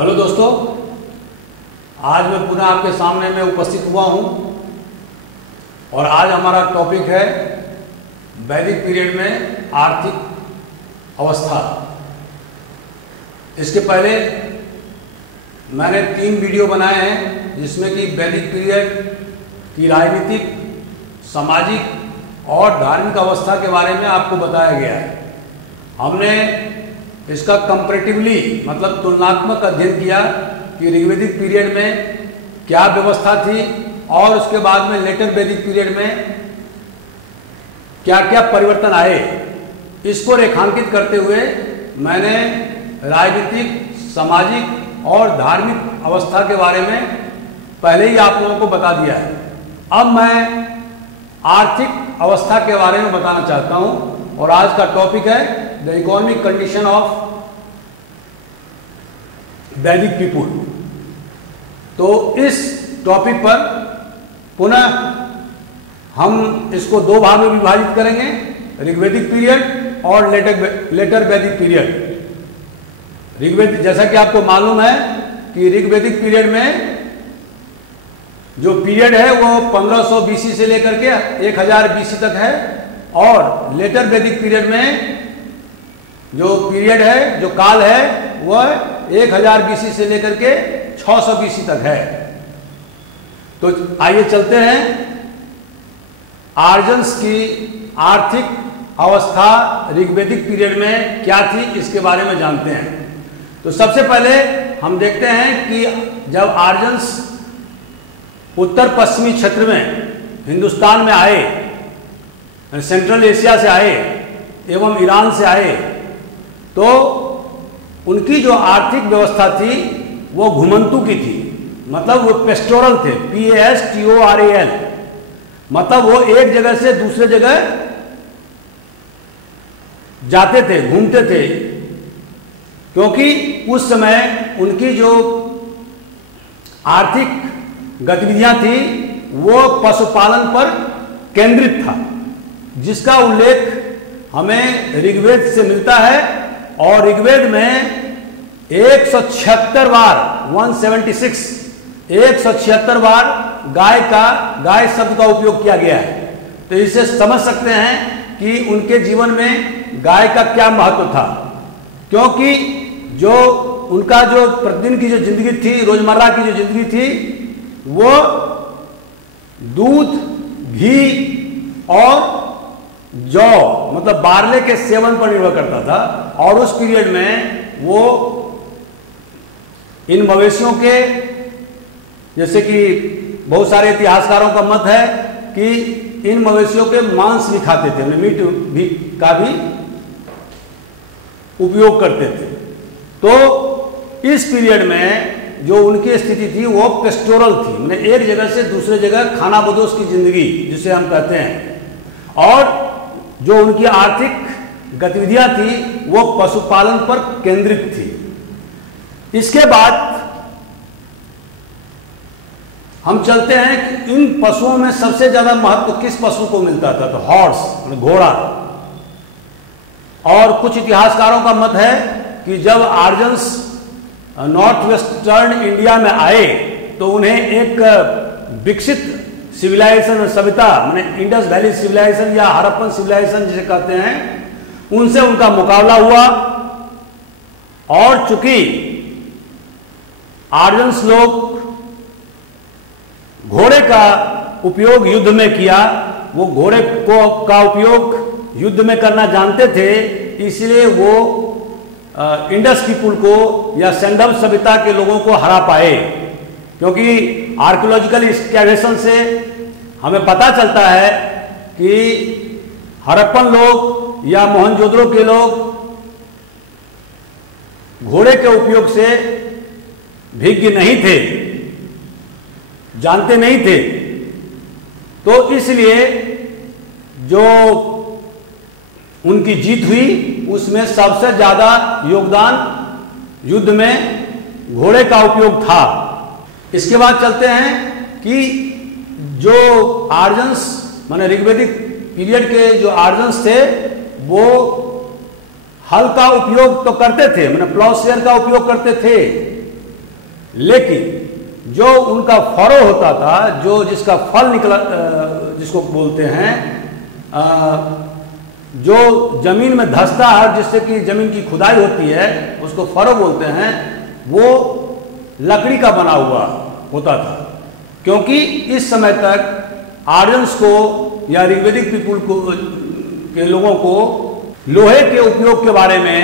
Hello दोस्तों, आज मैं पुनः आपके सामने में उपस्थित हुआ हूं और आज हमारा टॉपिक है वैदिक पीरियड में आर्थिक अवस्था। इसके पहले मैंने 3 वीडियो बनाए हैं जिसमें कि वैदिक पीरियड की राजनीतिक, सामाजिक और धार्मिक अवस्था के बारे में आपको बताया गया है। हमने इसका कंपैरेटिवली मतलब तुलनात्मक अध्ययन किया कि ऋग्वैदिक पीरियड में क्या व्यवस्था थी और उसके बाद में लेटर वैदिक पीरियड में क्या क्या परिवर्तन आए। इसको रेखांकित करते हुए मैंने राजनीतिक, सामाजिक और धार्मिक अवस्था के बारे में पहले ही आप लोगों को बता दिया है। अब मैं आर्थिक अवस्था के बारे में बताना चाहता हूं और आज का टॉपिक है द इकोनॉमिक कंडीशन ऑफ वैदिक पीपुल। तो इस टॉपिक पर पुनः हम इसको 2 भाग में विभाजित करेंगे, ऋग्वैदिक पीरियड और लेटर वैदिक पीरियड। ऋग्वैदिक, जैसा कि आपको मालूम है कि ऋग्वैदिक पीरियड में जो पीरियड है वो 1500 बीसी से लेकर के 1000 बीसी तक है और लेटर वैदिक पीरियड में जो पीरियड है, जो काल है, वह 1000 बीसी से लेकर के 600 बीसी तक है। तो आइए चलते हैं आर्यन्स की आर्थिक अवस्था ऋग्वैदिक पीरियड में क्या थी इसके बारे में जानते हैं। तो सबसे पहले हम देखते हैं कि जब आर्यन्स उत्तर पश्चिमी क्षेत्र में हिंदुस्तान में आए, सेंट्रल एशिया से आए एवं ईरान से आए, तो उनकी जो आर्थिक व्यवस्था थी वो घुमंतु की थी, मतलब वो पेस्टोरल थे, PASTORAL, मतलब वो एक जगह से दूसरे जगह जाते थे, घूमते थे, क्योंकि उस समय उनकी जो आर्थिक गतिविधियां थी वो पशुपालन पर केंद्रित था, जिसका उल्लेख हमें ऋग्वेद से मिलता है और ऋग्वेद में 176 बार 176 बार गाय शब्द का उपयोग किया गया है। तो इसे समझ सकते हैं कि उनके जीवन में गाय का क्या महत्व था, क्योंकि जो उनका जो प्रतिदिन की जो जिंदगी थी, रोजमर्रा की जो जिंदगी थी, वो दूध, घी और जौ मतलब बार्ले के सेवन पर निर्भर करता था। और उस पीरियड में वो इन मवेशियों के, जैसे कि बहुत सारे इतिहासकारों का मत है कि इन मवेशियों के मांस भी खाते थे, मीट भी का भी उपयोग करते थे। तो इस पीरियड में जो उनकी स्थिति थी वो पेस्टोरल थी, मतलब एक जगह से दूसरे जगह खाना बदोश की जिंदगी जिसे हम कहते हैं। और जो उनकी आर्थिक गतिविधियां थी वो पशुपालन पर केंद्रित थी। इसके बाद हम चलते हैं कि इन पशुओं में सबसे ज्यादा महत्व किस पशु को मिलता था, तो हॉर्स, घोड़ा। और कुछ इतिहासकारों का मत है कि जब आर्यन्स नॉर्थ वेस्टर्न इंडिया में आए तो उन्हें एक विकसित सिविलाइजेशन, सभ्यता, माने इंडस वैली सिविलाइजेशन या हड़प्पन सिविलाइजेशन जिसे कहते हैं, उनसे उनका मुकाबला हुआ। और चूंकि आर्यन्स लोग घोड़े का उपयोग युद्ध में किया, वो घोड़े का उपयोग युद्ध में करना जानते थे, इसलिए वो इंडस पीपुल को या सैंडल सभ्यता के लोगों को हरा पाए। क्योंकि आर्कियोलॉजिकल एक्सकैवेशन से हमें पता चलता है कि हड़प्पन लोग या मोहनजोदड़ो के लोग घोड़े के उपयोग से भिज्ञ नहीं थे, जानते नहीं थे। तो इसलिए जो उनकी जीत हुई उसमें सबसे ज्यादा योगदान युद्ध में घोड़े का उपयोग था। इसके बाद चलते हैं कि जो आर्यन्स, माने ऋग्वैदिक पीरियड के जो आर्यन्स थे वो हल का उपयोग तो करते थे, माने प्लॉशेयर का उपयोग करते थे, लेकिन जो उनका फरो होता था, जो जिसका फल निकला, जिसको बोलते हैं जो जमीन में धंसता है, जिससे कि जमीन की खुदाई होती है, उसको फरो बोलते हैं, वो लकड़ी का बना हुआ होता था। क्योंकि इस समय तक आर्यंस को या ऋग्वेदिक पीपुल को के लोगों को लोहे के उपयोग के बारे में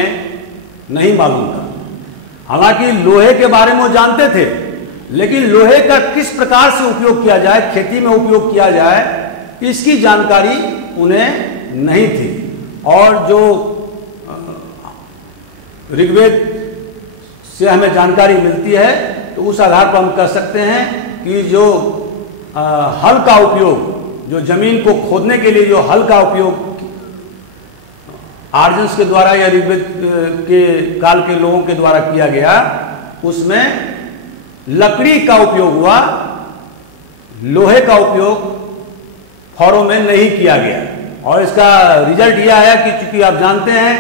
नहीं मालूम था। हालांकि लोहे के बारे में वो जानते थे, लेकिन लोहे का किस प्रकार से उपयोग किया जाए, खेती में उपयोग किया जाए, इसकी जानकारी उन्हें नहीं थी। और जो ऋग्वेद से हमें जानकारी मिलती है, तो उस आधार पर हम कह सकते हैं कि जो हल का उपयोग, जो जमीन को खोदने के लिए जो हल का उपयोग आर्यंस के द्वारा या ऋग्वेद के काल के लोगों के द्वारा किया गया, उसमें लकड़ी का उपयोग हुआ, लोहे का उपयोग फौरों में नहीं किया गया। और इसका रिजल्ट यह है कि चूंकि आप जानते हैं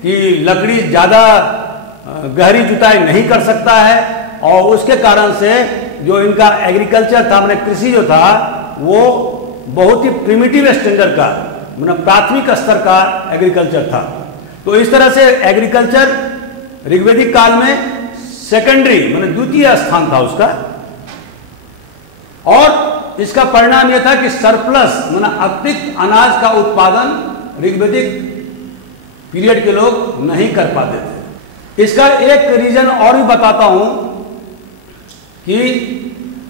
कि लकड़ी ज़्यादा गहरी जुताई नहीं कर सकता है, और उसके कारण से जो इनका एग्रीकल्चर था, मैंने कृषि जो था, वो बहुत ही प्रिमिटिव स्टैंडर्ड का, मतलब प्राथमिक स्तर का एग्रीकल्चर था। तो इस तरह से एग्रीकल्चर ऋग्वेदिक काल में सेकेंडरी, मतलब द्वितीय स्थान था उसका। और इसका परिणाम यह था कि सरप्लस, मतलब अतिरिक्त अनाज का उत्पादन ऋग्वेदिक पीरियड के लोग नहीं कर पाते थे। इसका एक रीजन और भी बताता हूं कि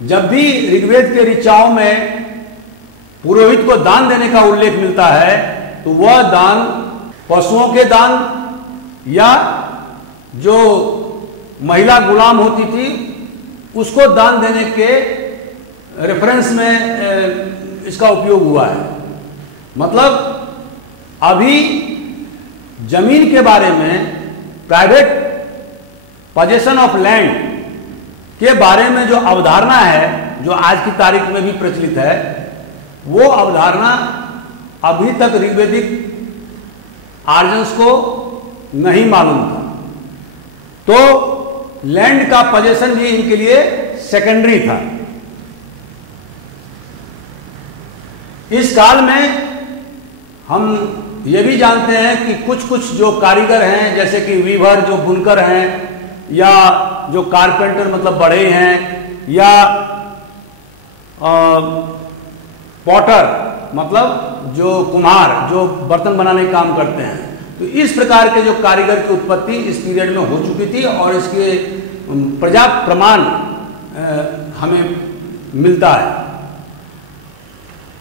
जब भी ऋग्वेद के ऋचाओं में पुरोहित को दान देने का उल्लेख मिलता है, तो वह दान पशुओं के दान या जो महिला गुलाम होती थी उसको दान देने के रेफरेंस में इसका उपयोग हुआ है। मतलब अभी जमीन के बारे में, प्राइवेट पोजेशन ऑफ लैंड के बारे में जो अवधारणा है, जो आज की तारीख में भी प्रचलित है, वो अवधारणा अभी तक ऋग्वेदिक आर्यंस को नहीं मालूम था। तो लैंड का पोजेशन भी इनके लिए सेकेंडरी था। इस काल में हम ये भी जानते हैं कि कुछ कुछ जो कारीगर हैं, जैसे कि वीवर जो बुनकर हैं, या जो कारपेंटर मतलब बढ़े हैं, या पॉटर मतलब जो कुम्हार जो बर्तन बनाने का काम करते हैं, तो इस प्रकार के जो कारीगर की उत्पत्ति इस पीरियड में हो चुकी थी, और इसके पर्याप्त प्रमाण हमें मिलता है।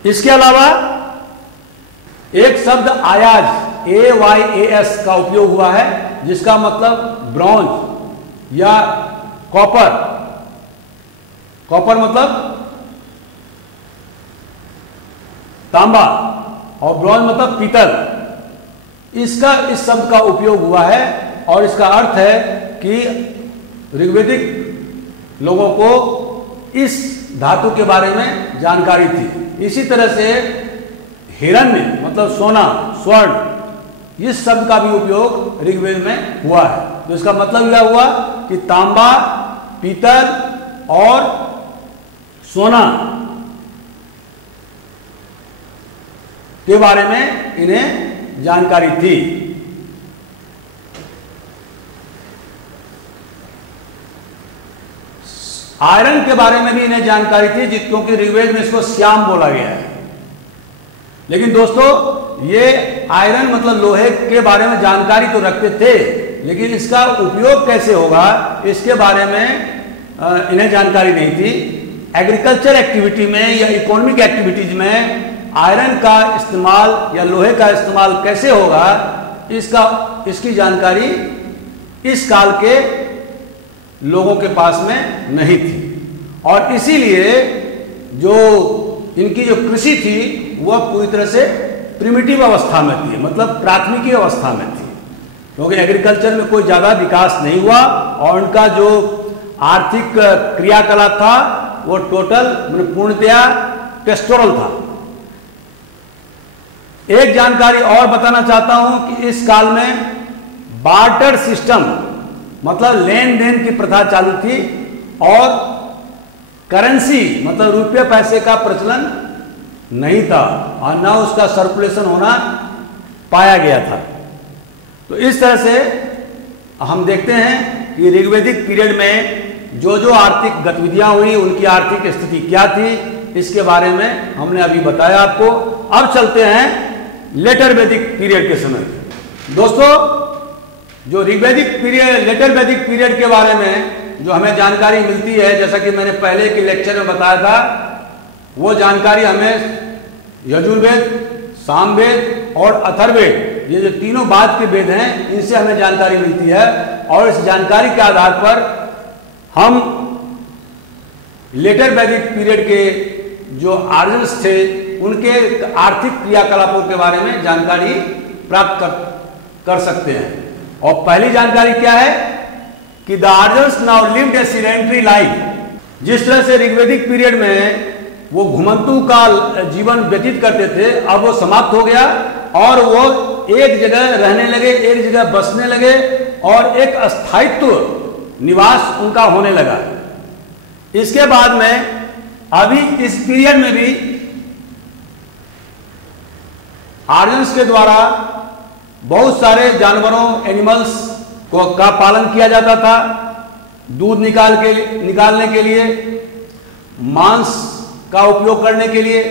इसके अलावा एक शब्द आयाज, AYAS का उपयोग हुआ है, जिसका मतलब ब्रॉन्ज या कॉपर। कॉपर मतलब तांबा, और ब्रॉन्ज मतलब पीतल। इसका इस शब्द का उपयोग हुआ है, और इसका अर्थ है कि ऋग्वेदिक लोगों को इस धातु के बारे में जानकारी थी। इसी तरह से हिरण्य मतलब सोना, स्वर्ण, इस शब्द का भी उपयोग ऋग्वेद में हुआ है। तो इसका मतलब यह हुआ कि तांबा, पीतल और सोना के बारे में इन्हें जानकारी थी। आयरन के बारे में भी इन्हें जानकारी थी, क्योंकि ऋग्वेद में इसको श्याम बोला गया है। लेकिन दोस्तों, ये आयरन मतलब लोहे के बारे में जानकारी तो रखते थे, लेकिन इसका उपयोग कैसे होगा इसके बारे में इन्हें जानकारी नहीं थी। एग्रीकल्चर एक्टिविटी में या इकोनॉमिक एक्टिविटीज में आयरन का इस्तेमाल या लोहे का इस्तेमाल कैसे होगा, इसकी जानकारी इस काल के लोगों के पास में नहीं थी। और इसीलिए जो इनकी जो कृषि थी वह पूरी तरह से प्रिमिटिव अवस्था में थी, मतलब प्राथमिकी अवस्था में थी, क्योंकि एग्रीकल्चर में कोई ज़्यादा विकास नहीं हुआ, और उनका जो आर्थिक क्रियाकलाप था वो टोटल पूर्णतया पेस्टोरल था। एक जानकारी और बताना चाहता हूं कि इस काल में बार्टर सिस्टम मतलब लेन देन की प्रथा चालू थी और करेंसी मतलब रुपये पैसे का प्रचलन नहीं था और न उसका सर्कुलेशन होना पाया गया था। तो इस तरह से हम देखते हैं कि ऋग्वैदिक पीरियड में जो जो आर्थिक गतिविधियां हुई, उनकी आर्थिक स्थिति क्या थी, इसके बारे में हमने अभी बताया आपको। अब चलते हैं लेटर वैदिक पीरियड के समय। दोस्तों, जो ऋग्वैदिक पीरियड, लेटर वैदिक पीरियड के बारे में जो हमें जानकारी मिलती है, जैसा कि मैंने पहले के लेक्चर में बताया था, वो जानकारी हमें यजुर्वेद, सामवेद और अथर्ववेद, ये जो तीनों बाद के वेद हैं, इनसे हमें जानकारी मिलती है। और इस जानकारी के आधार पर हम लेटर वैदिक पीरियड के जो आर्यन्स थे, उनके आर्थिक क्रियाकलापों के बारे में जानकारी प्राप्त कर सकते हैं। और पहली जानकारी क्या है कि the Aryans now lived A sedentary life. जिस तरह से ऋग्वैदिक पीरियड में वो घुमंतू का जीवन व्यतीत करते थे, अब वो समाप्त हो गया और वो एक जगह रहने लगे, एक जगह बसने लगे और एक स्थायित्व निवास उनका होने लगा। इसके बाद में अभी इस पीरियड में भी आर्यन्स के द्वारा बहुत सारे जानवरों, एनिमल्स का पालन किया जाता था, दूध निकालने के लिए, मांस का उपयोग करने के लिए।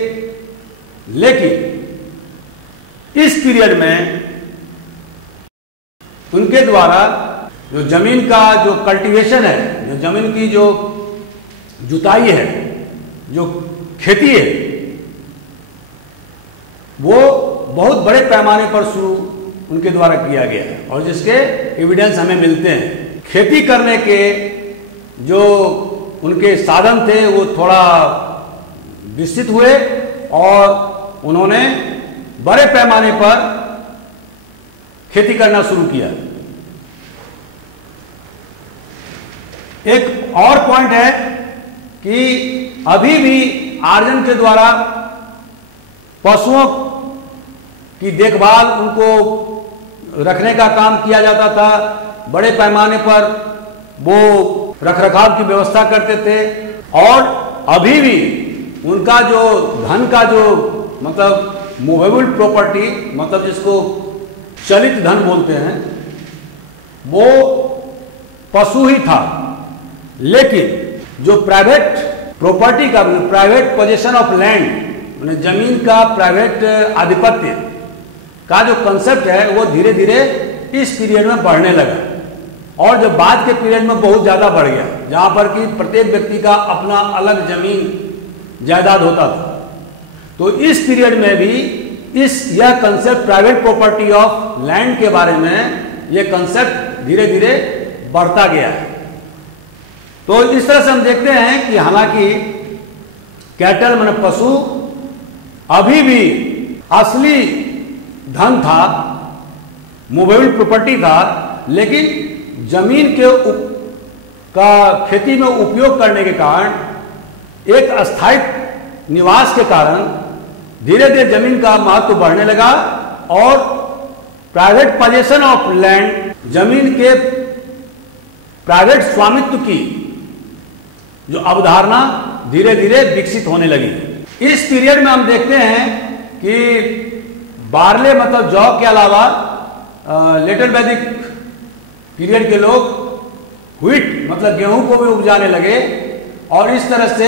लेकिन इस पीरियड में उनके द्वारा जो जमीन का जो कल्टीवेशन है, जो जमीन की जो जुताई है, जो खेती है, वो बहुत बड़े पैमाने पर शुरू उनके द्वारा किया गया है और जिसके एविडेंस हमें मिलते हैं। खेती करने के जो उनके साधन थे वो थोड़ा विकसित हुए और उन्होंने बड़े पैमाने पर खेती करना शुरू किया। एक और पॉइंट है कि अभी भी आर्यन के द्वारा पशुओं की देखभाल, उनको रखने का काम किया जाता था। बड़े पैमाने पर वो रखरखाव की व्यवस्था करते थे और अभी भी उनका जो धन का जो मतलब मूवेबल प्रॉपर्टी, मतलब जिसको चलित धन बोलते हैं, वो पशु ही था। लेकिन जो प्राइवेट प्रॉपर्टी का, प्राइवेट पोजीशन ऑफ लैंड, जमीन का प्राइवेट आधिपत्य का जो कंसेप्ट है, वो धीरे धीरे इस पीरियड में बढ़ने लगा और जो बाद के पीरियड में बहुत ज्यादा बढ़ गया, जहां पर कि प्रत्येक व्यक्ति का अपना अलग जमीन जायदाद होता था। तो इस पीरियड में भी यह concept private property of land के बारे में यह कंसेप्ट धीरे धीरे बढ़ता गया है। तो इस तरह से हम देखते हैं कि हालांकि कैटल माने पशु अभी भी असली धन था, मूवेबल प्रॉपर्टी था, लेकिन जमीन का खेती में उपयोग करने के कारण, एक अस्थायी निवास के कारण धीरे धीरे जमीन का महत्व बढ़ने लगा और प्राइवेट पोजीशन ऑफ लैंड, जमीन के प्राइवेट स्वामित्व की जो अवधारणा धीरे धीरे विकसित होने लगी। इस पीरियड में हम देखते हैं कि बार्ले मतलब जौ के अलावा लेटर वैदिक पीरियड के लोग व्हीट मतलब गेहूं को भी उपजाने लगे और इस तरह से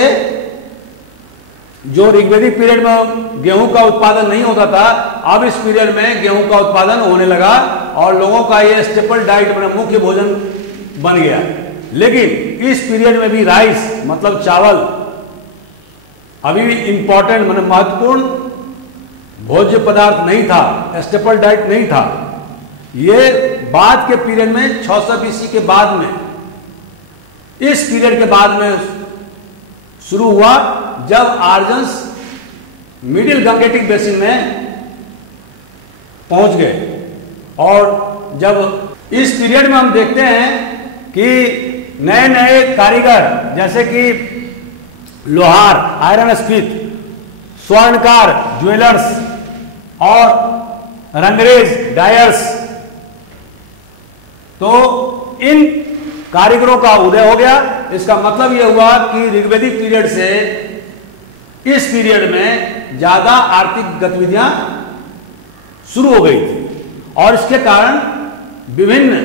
जो ऋग्वैदिक पीरियड में गेहूं का उत्पादन नहीं होता था, अब इस पीरियड में गेहूं का उत्पादन होने लगा और लोगों का ये स्टेपल डाइट मतलब मुख्य भोजन बन गया। लेकिन इस पीरियड में भी राइस मतलब चावल अभी भी इंपॉर्टेंट मतलब महत्वपूर्ण भोज्य पदार्थ नहीं था, स्टेपल डाइट नहीं था। ये बाद के पीरियड में 600 BC के बाद में, इस पीरियड के बाद में शुरू हुआ जब आर्यन्स मिडिल गंगेटिक बेसिन में पहुंच गए। और जब इस पीरियड में हम देखते हैं कि नए नए कारीगर जैसे कि लोहार, आयरन स्मिथ, स्वर्णकार, ज्वेलर्स और रंगरेज, डायर्स, तो इन कारीगरों का उदय हो गया। इसका मतलब यह हुआ कि ऋग्वैदिक पीरियड से इस पीरियड में ज्यादा आर्थिक गतिविधियां शुरू हो गई थी और इसके कारण विभिन्न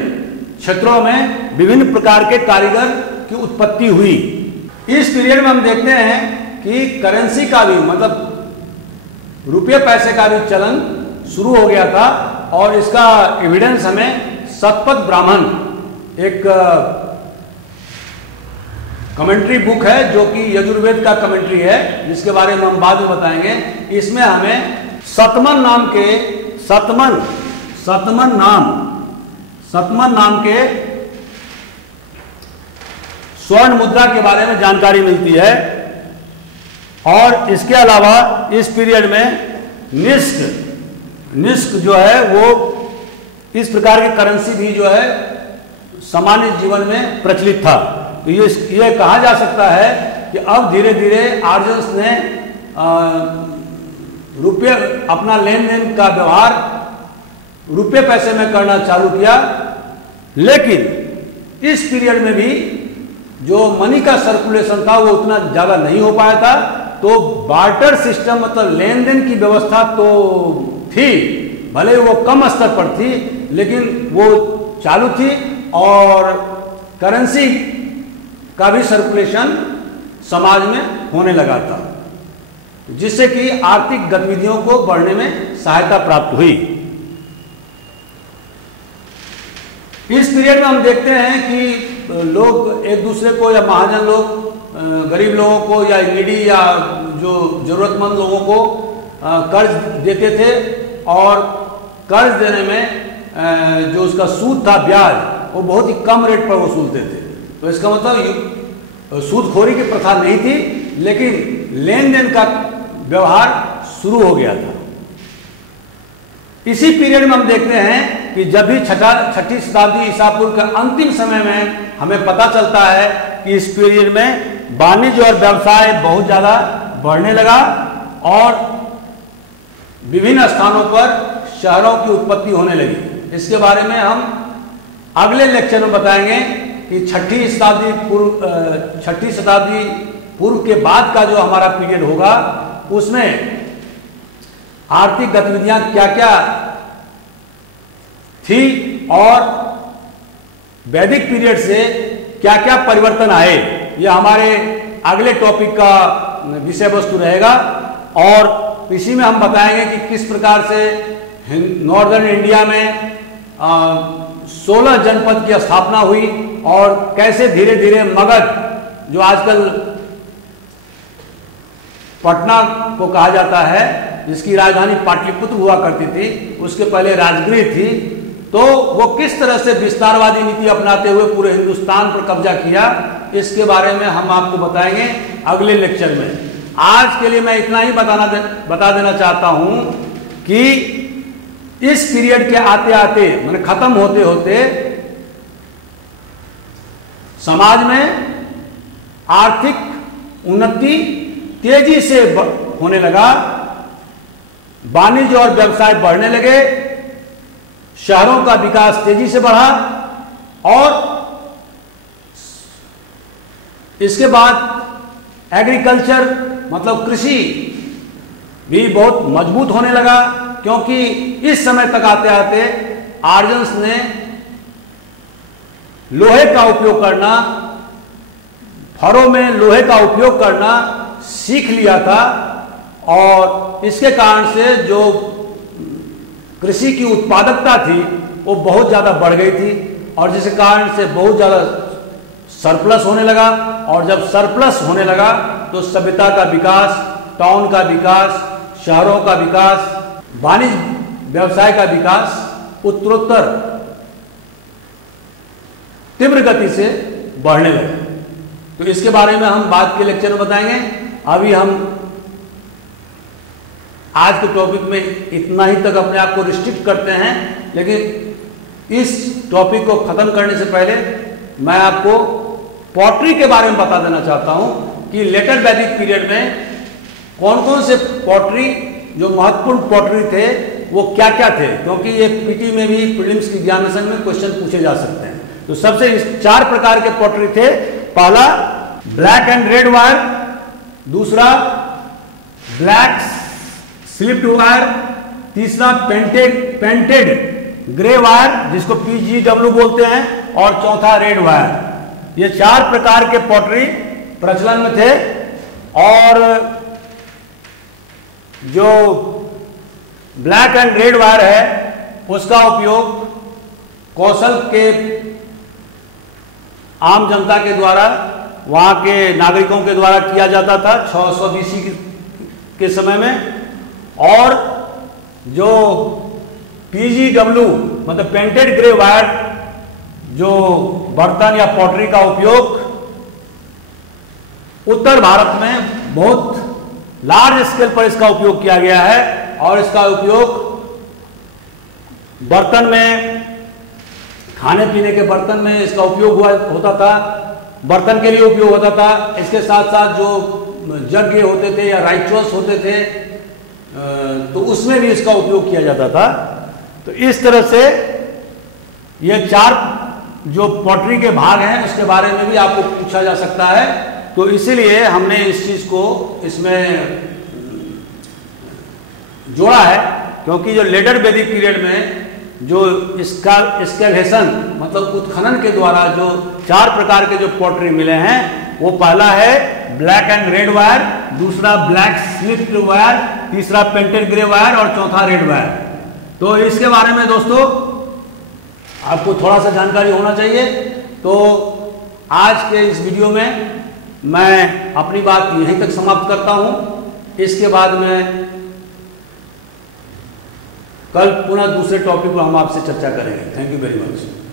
क्षेत्रों में विभिन्न प्रकार के कारीगर की उत्पत्ति हुई। इस पीरियड में हम देखते हैं कि करेंसी का भी मतलब रुपये पैसे का भी चलन शुरू हो गया था और इसका एविडेंस हमें शतपथ ब्राह्मण एक कमेंट्री बुक है जो कि यजुर्वेद का कमेंट्री है जिसके बारे में हम बाद में बताएंगे। इसमें हमें शतमन नाम के स्वर्ण मुद्रा के बारे में जानकारी मिलती है और इसके अलावा इस पीरियड में निष्क जो है वो इस प्रकार की करेंसी भी जो है सामान्य जीवन में प्रचलित था। तो ये कहा जा सकता है कि अब धीरे धीरे आर्यंस ने रुपये अपना लेन देन का व्यवहार रुपये पैसे में करना चालू किया, लेकिन इस पीरियड में भी जो मनी का सर्कुलेशन था वो उतना ज्यादा नहीं हो पाया था। तो बार्टर सिस्टम मतलब लेन देन की व्यवस्था तो थी, भले वो कम स्तर पर थी लेकिन वो चालू थी और करेंसी का भी सर्कुलेशन समाज में होने लगा था जिससे कि आर्थिक गतिविधियों को बढ़ने में सहायता प्राप्त हुई। इस पीरियड में हम देखते हैं कि लोग एक दूसरे को या महाजन लोग गरीब लोगों को या नीडी या जो जरूरतमंद लोगों को कर्ज देते थे और कर्ज देने में जो उसका सूद था ब्याज वो बहुत ही कम रेट पर वसूलते थे। तो इसका मतलब सूदखोरी की प्रथा नहीं थी लेकिन लेन देन का व्यवहार शुरू हो गया था। इसी पीरियड में हम देखते हैं कि जब भी छठी शताब्दी ईसा पूर्व के अंतिम समय में हमें पता चलता है कि इस पीरियड में वाणिज्य और व्यवसाय बहुत ज्यादा बढ़ने लगा और विभिन्न स्थानों पर शहरों की उत्पत्ति होने लगी। इसके बारे में हम अगले लेक्चर में बताएंगे कि छठी शताब्दी पूर्व के बाद का जो हमारा पीरियड होगा उसमें आर्थिक गतिविधियां क्या क्या थी और वैदिक पीरियड से क्या क्या परिवर्तन आए, यह हमारे अगले टॉपिक का विषय वस्तु रहेगा। और इसी में हम बताएंगे कि किस प्रकार से नॉर्दर्न इंडिया में 16 जनपद की स्थापना हुई और कैसे धीरे धीरे मगध जो आजकल पटना को कहा जाता है जिसकी राजधानी पाटलिपुत्र हुआ करती थी, उसके पहले राजगृह थी, तो वो किस तरह से विस्तारवादी नीति अपनाते हुए पूरे हिंदुस्तान पर कब्जा किया, इसके बारे में हम आपको बताएंगे अगले लेक्चर में। आज के लिए मैं इतना ही बता देना चाहता हूं कि इस पीरियड के आते आते माने खत्म होते होते समाज में आर्थिक उन्नति तेजी से होने लगा, वाणिज्य और व्यवसाय बढ़ने लगे, शहरों का विकास तेजी से बढ़ा और इसके बाद एग्रीकल्चर मतलब कृषि भी बहुत मजबूत होने लगा, क्योंकि इस समय तक आते आते आर्यंस ने लोहे का उपयोग करना, फरों में लोहे का उपयोग करना सीख लिया था और इसके कारण से जो कृषि की उत्पादकता थी वो बहुत ज्यादा बढ़ गई थी और जिसके कारण से बहुत ज्यादा सरप्लस होने लगा और जब सरप्लस होने लगा तो सभ्यता का विकास, टाउन का विकास, शहरों का विकास, वाणिज्य व्यवसाय का विकास उत्तरोत्तर तीव्र गति से बढ़ने लगा। तो इसके बारे में हम बाद के लेक्चर में बताएंगे। अभी हम आज के टॉपिक में इतना ही तक अपने आप को रिस्ट्रिक्ट करते हैं, लेकिन इस टॉपिक को खत्म करने से पहले मैं आपको पॉटरी के बारे में बता देना चाहता हूं कि लेटर वैदिक पीरियड में कौन कौन से पॉटरी जो महत्वपूर्ण पॉटरी थे वो क्या क्या थे, क्योंकि ये पीटी में भी प्रीलिम्स की एग्जामिनेशन में क्वेश्चन पूछे जा सकते हैं। तो सबसे 4 प्रकार के पॉटरी थे। पहला ब्लैक एंड रेड वायर, दूसरा ब्लैक स्लिप्ड वायर, तीसरा पेंटेड ग्रे वायर जिसको PGW बोलते हैं, और चौथा रेड वायर। ये 4 प्रकार के पॉटरी प्रचलन में थे। और जो ब्लैक एंड रेड वायर है उसका उपयोग कौशल के आम जनता के द्वारा, वहां के नागरिकों के द्वारा किया जाता था 600 BC के समय में। और जो PGW मतलब पेंटेड ग्रे वायर जो बर्तन या पॉटरी का उपयोग उत्तर भारत में बहुत लार्ज स्केल पर इसका उपयोग किया गया है। और इसका उपयोग बर्तन में, खाने पीने के बर्तन में इसका उपयोग होता था, बर्तन के लिए उपयोग होता था। इसके साथ साथ जो यज्ञ होते थे या राइचुअल्स होते थे तो उसमें भी इसका उपयोग किया जाता था। तो इस तरह से ये 4 जो पॉटरी के भाग हैं उसके बारे में भी आपको पूछा जा सकता है। तो इसीलिए हमने इस चीज को इसमें जोड़ा है, क्योंकि जो लेटर वैदिक पीरियड में जो इसका एक्सकैवेशन मतलब उत्खनन के द्वारा जो 4 प्रकार के जो पॉटरी मिले हैं, वो पहला है ब्लैक एंड रेड वायर, दूसरा ब्लैक स्लिप्ड वायर, तीसरा पेंटेड ग्रे वायर और चौथा रेड वायर। तो इसके बारे में दोस्तों आपको थोड़ा सा जानकारी होना चाहिए। तो आज के इस वीडियो में मैं अपनी बात यहीं तक समाप्त करता हूं। इसके बाद में कल पुनः दूसरे टॉपिक पर हम आपसे चर्चा करेंगे। Thank you very much.